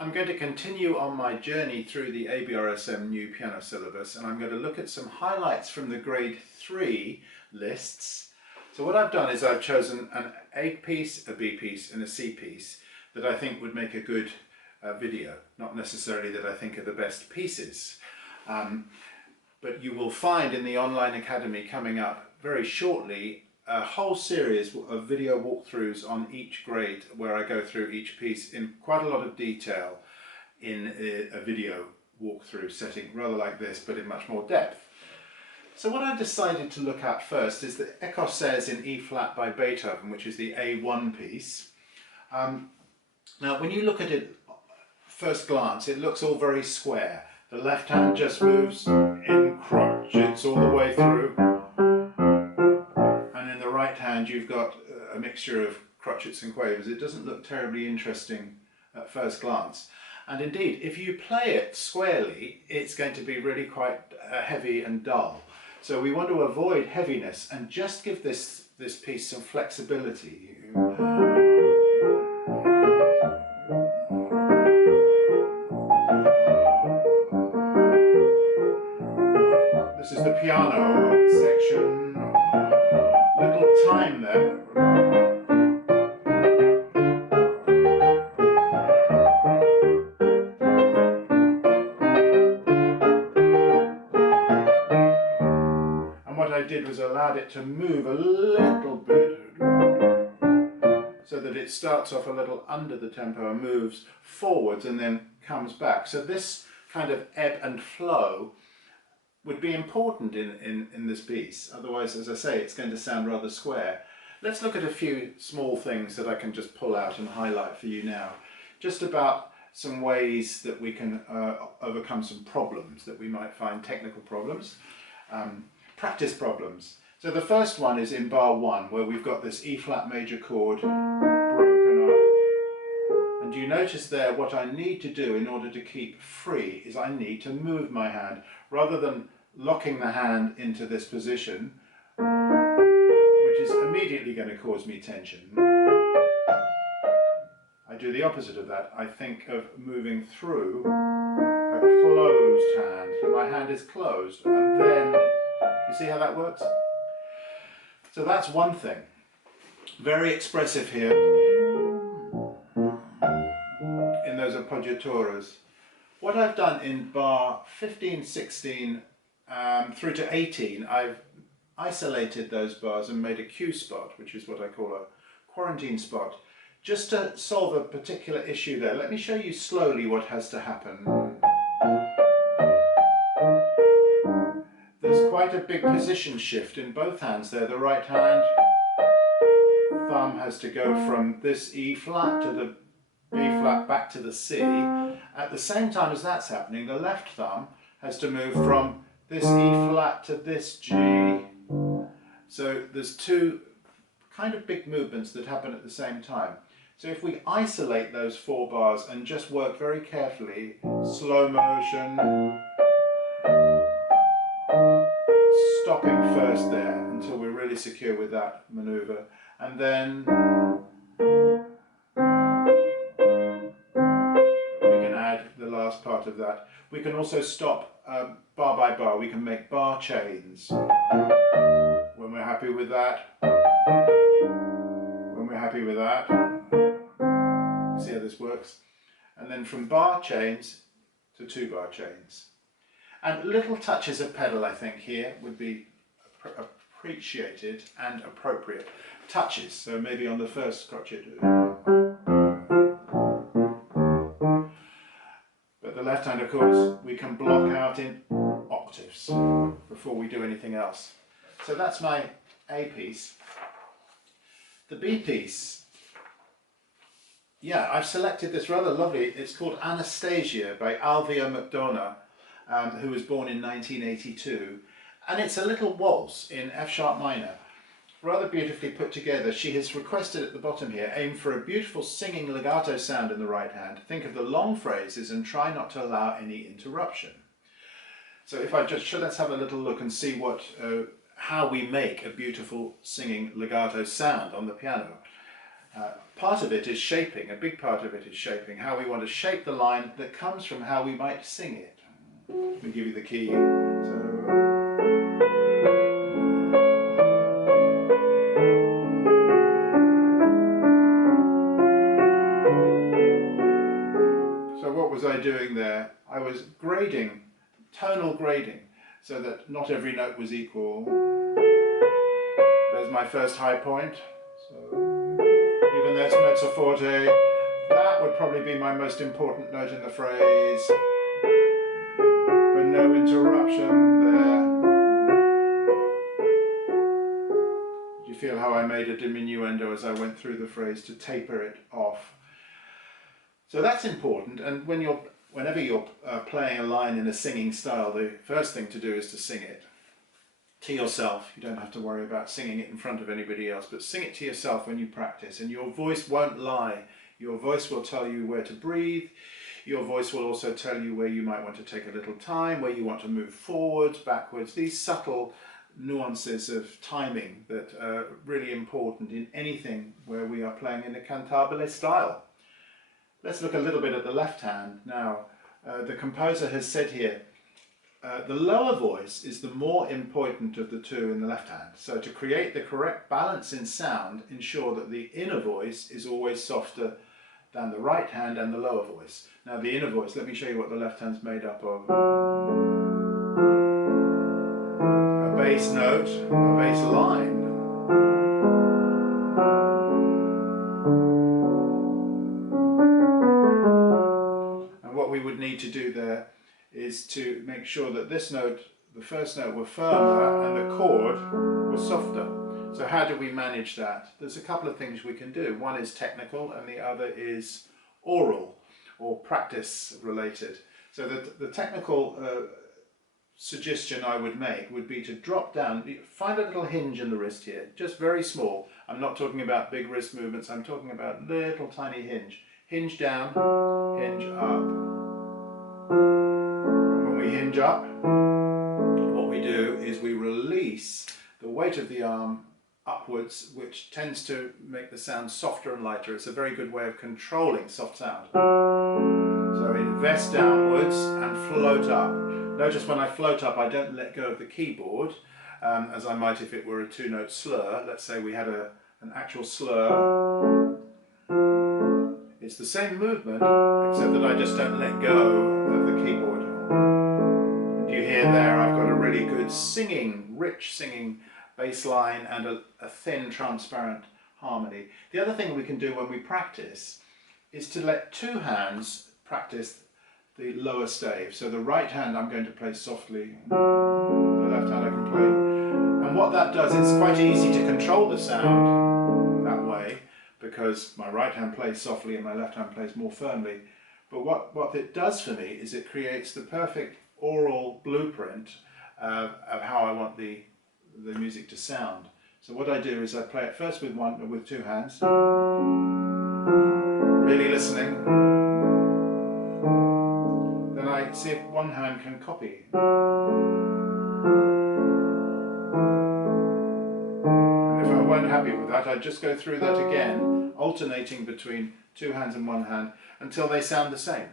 I'm going to continue on my journey through the ABRSM new piano syllabus, and I'm going to look at some highlights from the grade 3 lists. So what I've done is I've chosen an A piece, a B piece and a C piece that I think would make a good video. Not necessarily that I think are the best pieces, but you will find in the online academy coming up very shortly a whole series of video walkthroughs on each grade where I go through each piece in quite a lot of detail in a video walkthrough setting, rather like this, but in much more depth. So what I've decided to look at first is the Écossaise in E flat by Beethoven, which is the A1 piece. Now when you look at it first glance, it looks all very square. The left hand just moves in crotchets all the way through. Right hand you've got a mixture of crotchets and quavers. It doesn't look terribly interesting at first glance, and indeed if you play it squarely it's going to be really quite heavy and dull. So we want to avoid heaviness and just give this piece some flexibility. This is the piano section. Little time there. And what I did was allowed it to move a little bit so that it starts off a little under the tempo and moves forwards and then comes back. So this kind of ebb and flow would be important in this piece. Otherwise, as I say, it's going to sound rather square. Let's look at a few small things that I can just pull out and highlight for you now. Just about some ways that we can overcome some problems that we might find, technical problems, practice problems. So the first one is in bar 1, where we've got this E flat major chord broken up. And you notice there what I need to do in order to keep free is I need to move my hand rather than locking the hand into this position, which is immediately going to cause me tension. I do the opposite of that. I think of moving through a closed hand. So my hand is closed, and then, you see how that works? So that's one thing. Very expressive here in those appoggiaturas. What I've done in bar 15, 16 through to 18, I've isolated those bars and made a Q spot, which is what I call a quarantine spot, just to solve a particular issue there. Let me show you slowly what has to happen. There's quite a big position shift in both hands there. The right hand thumb has to go from this E flat to the B flat back to the C. At the same time as that's happening, the left thumb has to move from this E flat to this G. So there's two kind of big movements that happen at the same time. So if we isolate those 4 bars and just work very carefully, slow motion, stopping first there until we're really secure with that maneuver, and then the last part of that. We can also stop bar by bar. We can make bar chains when we're happy with that. When we're happy with that. See how this works? And then from bar chains to 2 bar chains. And little touches of pedal, I think, here would be appreciated and appropriate. Touches, so maybe on the first crotchet. The left hand, of course, we can block out in octaves before we do anything else. So that's my A piece. The B piece, yeah, I've selected this rather lovely, it's called Anastasia by McDonough, who was born in 1982, and it's a little waltz in F sharp minor. Rather beautifully put together. She has requested at the bottom here, aim for a beautiful singing legato sound in the right hand. Think of the long phrases and try not to allow any interruption. So if I just, let's have a little look and see how we make a beautiful singing legato sound on the piano. Part of it is shaping, a big part of it is shaping, how we want to shape the line that comes from how we might sing it. Let me give you the key. So what was I doing there? I was grading, tonal grading, so that not every note was equal. There's my first high point. So even though it's mezzo forte, that would probably be my most important note in the phrase, but no interruption there. Do you feel how I made a diminuendo as I went through the phrase to taper it off? So that's important, and whenever you're playing a line in a singing style, the first thing to do is to sing it to yourself. You don't have to worry about singing it in front of anybody else, but sing it to yourself when you practice, and your voice won't lie. Your voice will tell you where to breathe. Your voice will also tell you where you might want to take a little time, where you want to move forwards, backwards. These subtle nuances of timing that are really important in anything where we are playing in a cantabile style. Let's look a little bit at the left hand now. The composer has said here, the lower voice is the more important of the two in the left hand. So to create the correct balance in sound, ensure that the inner voice is always softer than the right hand and the lower voice. Now the inner voice, let me show you what the left hand's made up of. A bass note, a bass line. And what we would need to do there is to make sure that this note, the first note, were firmer and the chord was softer. So how do we manage that? There's a couple of things we can do. One is technical and the other is oral or practice related. So the technical suggestion I would make would be to drop down, find a little hinge in the wrist here, just very small. I'm not talking about big wrist movements, I'm talking about little tiny hinge. Hinge down, hinge up. We hinge up, what we do is we release the weight of the arm upwards, which tends to make the sound softer and lighter. It's a very good way of controlling soft sound. So invest downwards and float up. Notice when I float up, I don't let go of the keyboard, as I might if it were a two-note slur. Let's say we had an actual slur. It's the same movement, except that I just don't let go of the keyboard. You hear there I've got a really good singing, rich singing bass line and a thin transparent harmony. The other thing we can do when we practice is to let two hands practice the lower stave. So the right hand I'm going to play softly, the left hand I can play. And what that does, it's quite easy to control the sound that way because my right hand plays softly and my left hand plays more firmly. But what it does for me is it creates the perfect oral blueprint of how I want the music to sound. So what I do is I play it first with two hands, really listening. Then I see if one hand can copy. And if I weren't happy with that, I'd just go through that again, alternating between two hands and one hand until they sound the same.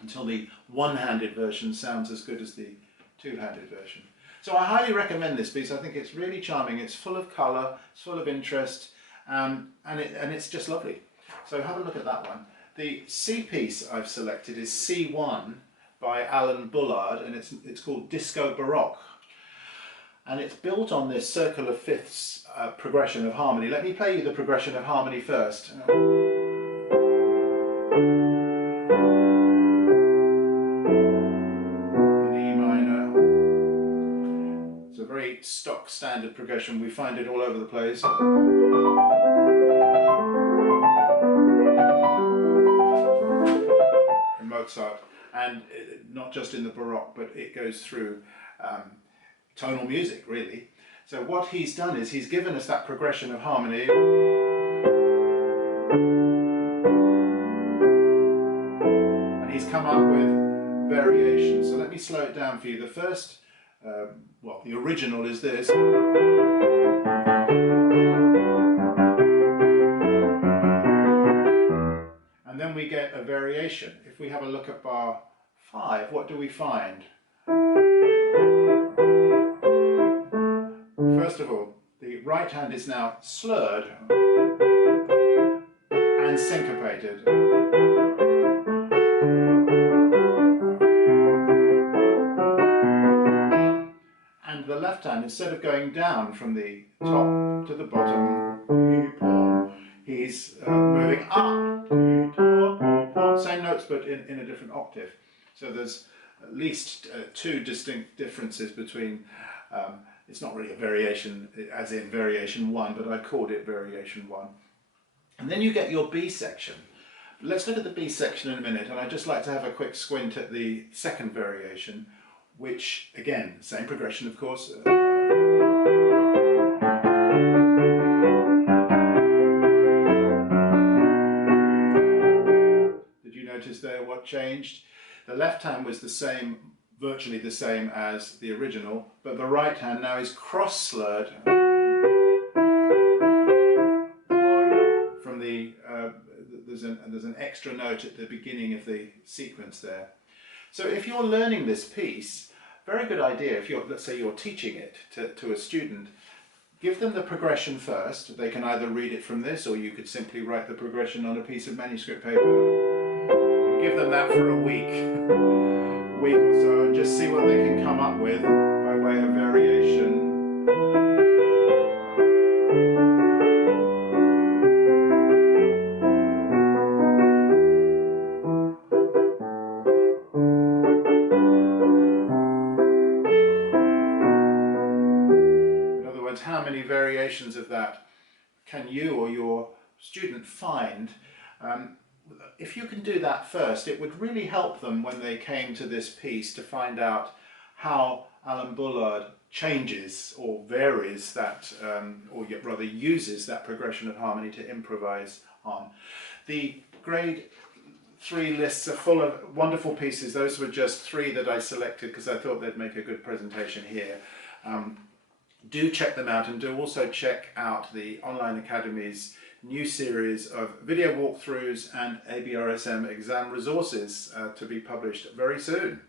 Until the one-handed version sounds as good as the two-handed version. So I highly recommend this piece. I think it's really charming. It's full of colour, it's full of interest, and it's just lovely. So have a look at that one. The C piece I've selected is C1 by Alan Bullard, and it's called Disco Baroque. And it's built on this circular fifths progression of harmony. Let me play you the progression of harmony first. Stock standard progression, we find it all over the place. In Mozart, and not just in the Baroque, but it goes through tonal music really. So what he's done is he's given us that progression of harmony. And he's come up with variations. So let me slow it down for you. The first well, the original is this. then we get a variation. If we have a look at bar 5, what do we find? First of all, the right hand is now slurred and syncopated. And the left hand, instead of going down from the top to the bottom, he's moving up. Same notes but in a different octave. So there's at least two distinct differences between, it's not really a variation as in variation 1, but I called it variation 1. And then you get your B section. Let's look at the B section in a minute, and I'd just like to have a quick squint at the second variation, which, again, same progression, of course. Did you notice there what changed? The left hand was the same, virtually the same as the original, but the right hand now is cross-slurred from the, there's an extra note at the beginning of the sequence there. So if you're learning this piece, very good idea, if you're, let's say you're teaching it to a student, give them the progression first. They can either read it from this, or you could simply write the progression on a piece of manuscript paper. Give them that for a week or so, and just see what they can come up with by way of variation. How many variations of that can you or your student find? If you can do that first, it would really help them when they came to this piece to find out how Alan Bullard changes or varies that, or yet rather uses that progression of harmony to improvise on. The grade 3 lists are full of wonderful pieces. Those were just 3 that I selected because I thought they'd make a good presentation here. Do check them out, and do also check out the Online Academy's new series of video walkthroughs and ABRSM exam resources to be published very soon.